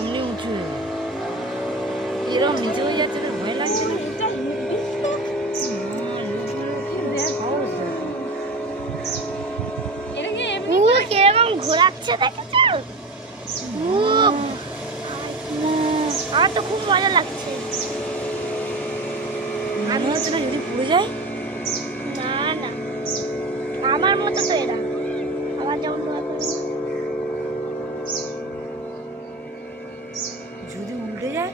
অমনি উঁচু এরকম নিচে হয়ে যাচ্ছে না, ভয় লাগছে না? এটা কিরকম ঘোরাচ্ছে দেখেছো? আমার তো খুব মজা লাগছে। মনে হচ্ছে না যদি পড়ে যায়? না না, আমার মতো তো এরা, আমার যেমন যদি উল্টে যায়,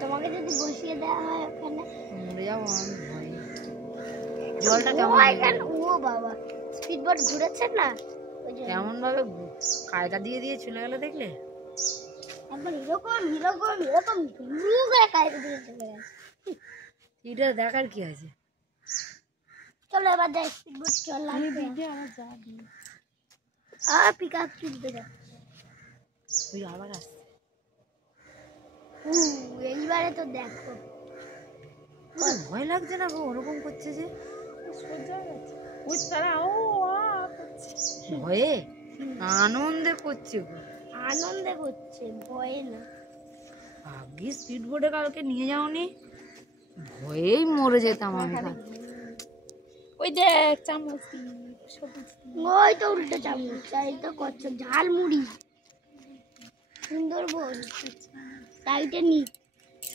তোমাকে যদি বসিয়ে দেওয়া হয় ওখানে মরে যাবো আমি ভয়। জলটা কেমন ও বাবা, স্পিড বোট ঘুরেছে না, কেমন ভাবে কায়দা দিয়ে দিয়ে চলে গেল দেখলে? একবার এরকম এরকম এরকম ঘুরু করে কায়দা দিয়ে চলে গেছে। এটা দেখার কি আছে? চলো এবার যাই, স্পিড বোট চল লাগবে। আমার যাবি আর পিক আপ তুলতে যাচ্ছে। তুই আবার আসছে। এইবারে তো দেখো, ভয় লাগছে না গো? ওরকম করছে যে ওই তারা ভয়ে আনন্দে করছে গো, আনন্দে করছে, ভয়ে না। আগে স্পিড বোটে কালকে নিয়ে যাওনি, ভয়েই মরে যেতাম আমি। ওই যে চামচ, ওই তো উল্টো চামচ, এই তো করছে ঝালমুড়ি সুন্দরবন টাইটানিক।